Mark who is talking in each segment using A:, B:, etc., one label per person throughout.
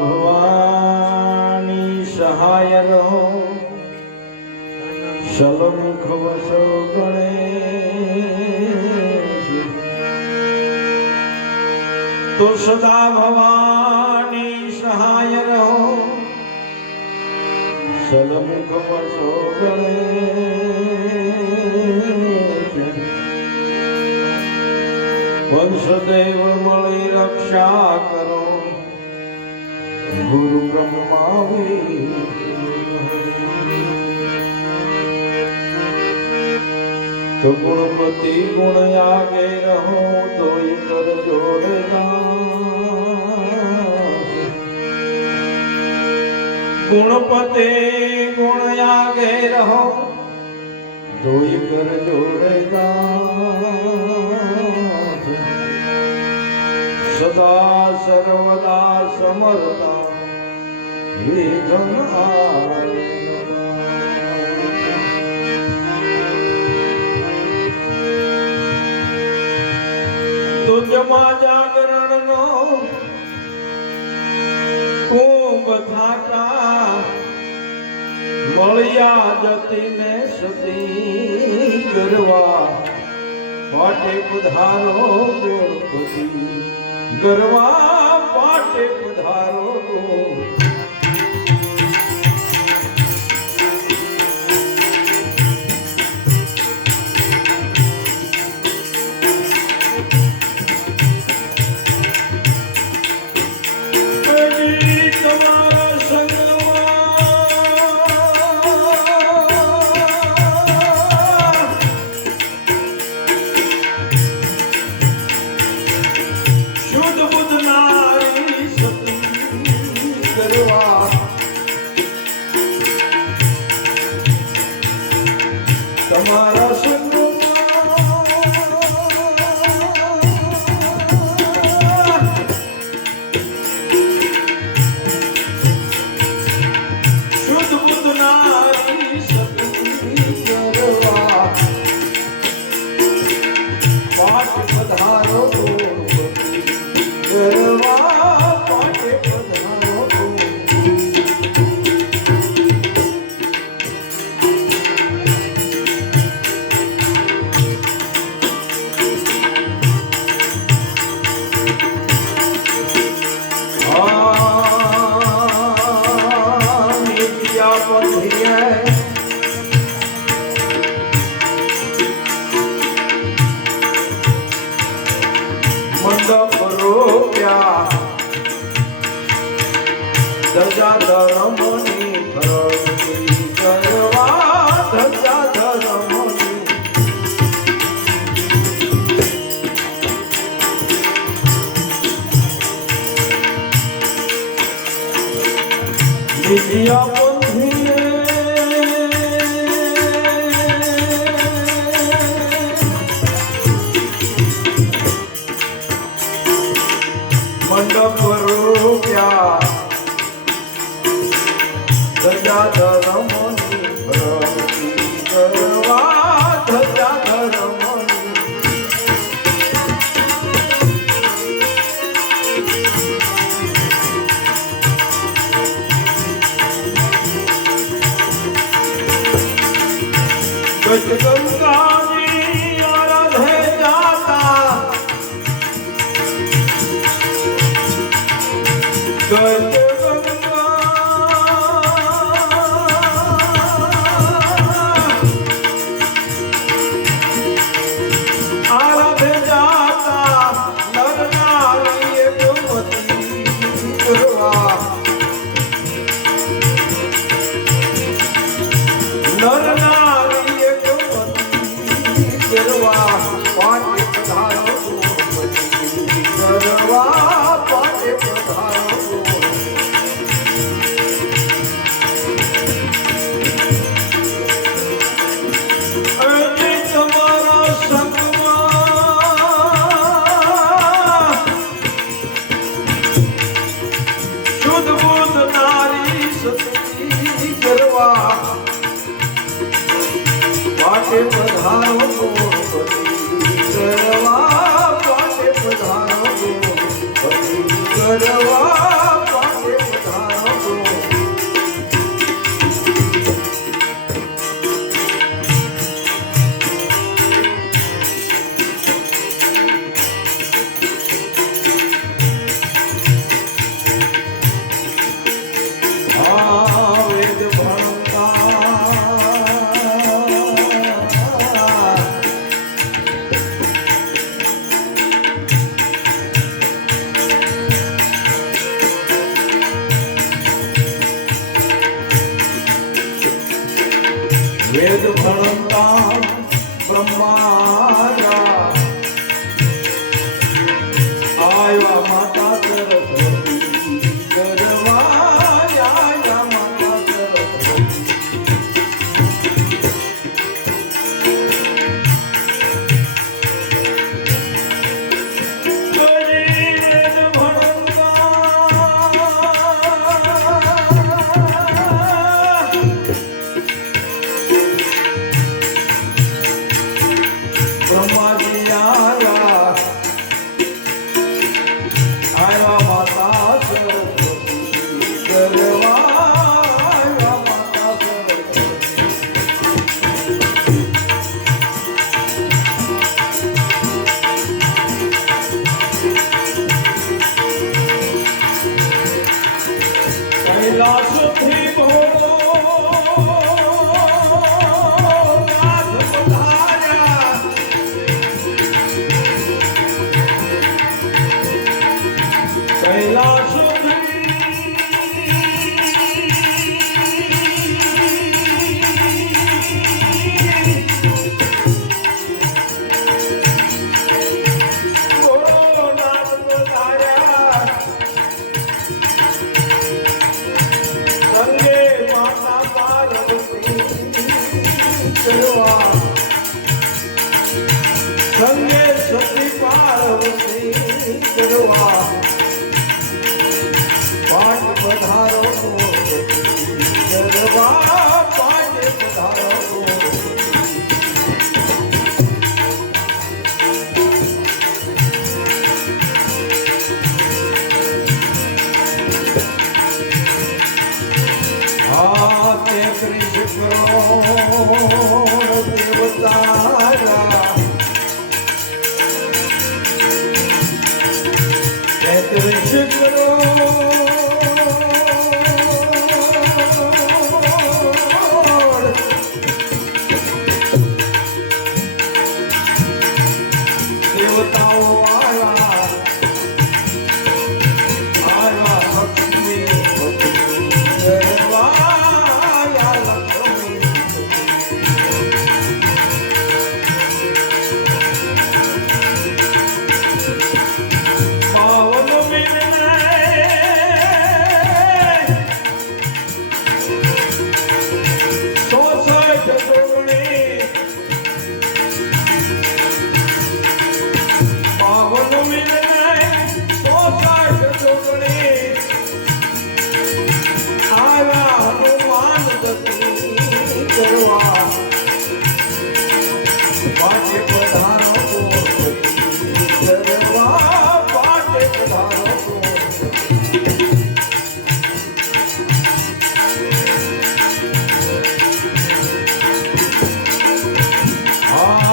A: ભવાની સહાય રહો સલમુખ વસો ગણેશ. તો સદા ભવાની સહાય રહો સલમુખ વસો ગણેશ. વંશદેવ મળી રક્ષા કરો ગુરુ બ્રહ્મા તો ગુણપતિ ગુણ આગે રહો, તો ઇતર ગુણપતે ગુણ આગે રહો, તો ઇતર સદા સર્વદા સમરતા તુજમાં જાગરણ નો કુંભ થાકા મળ્યા જતીને સતી ગરવા. પાટે પધારો ગણપતિ. ગરવા પાટે તમારા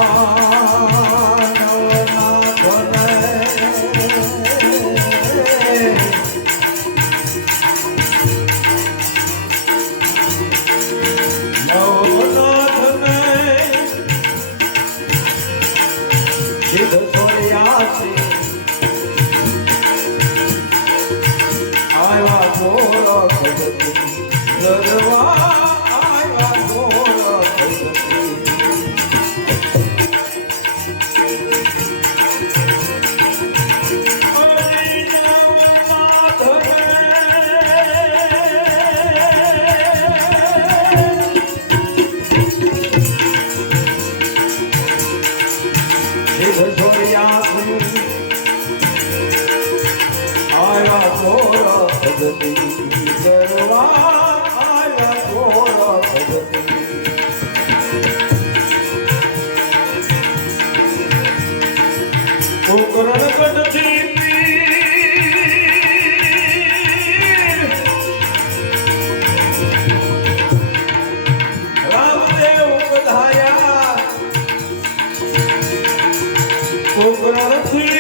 A: Oh. Open on a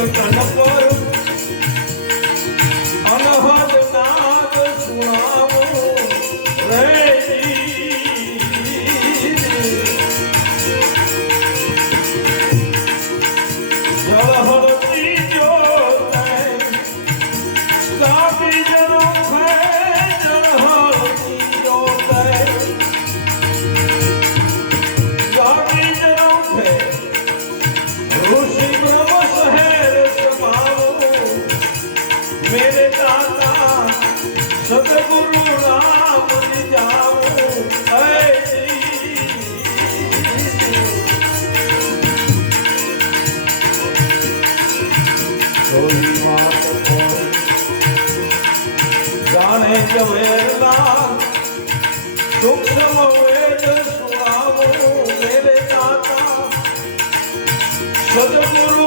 A: Yeah. સૂક્ષ્મ વેદ સુઆવો મેરે દાતા સદગુરુ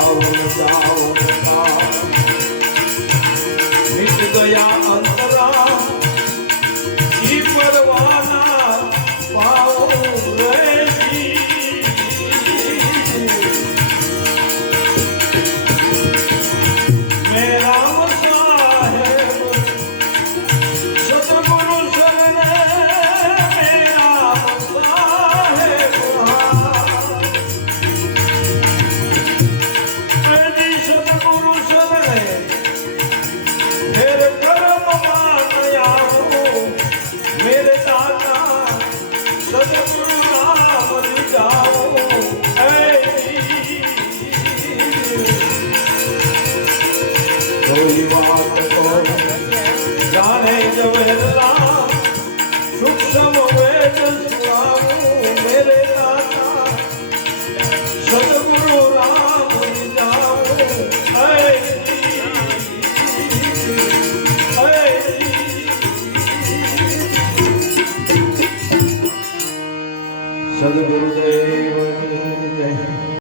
A: all of God.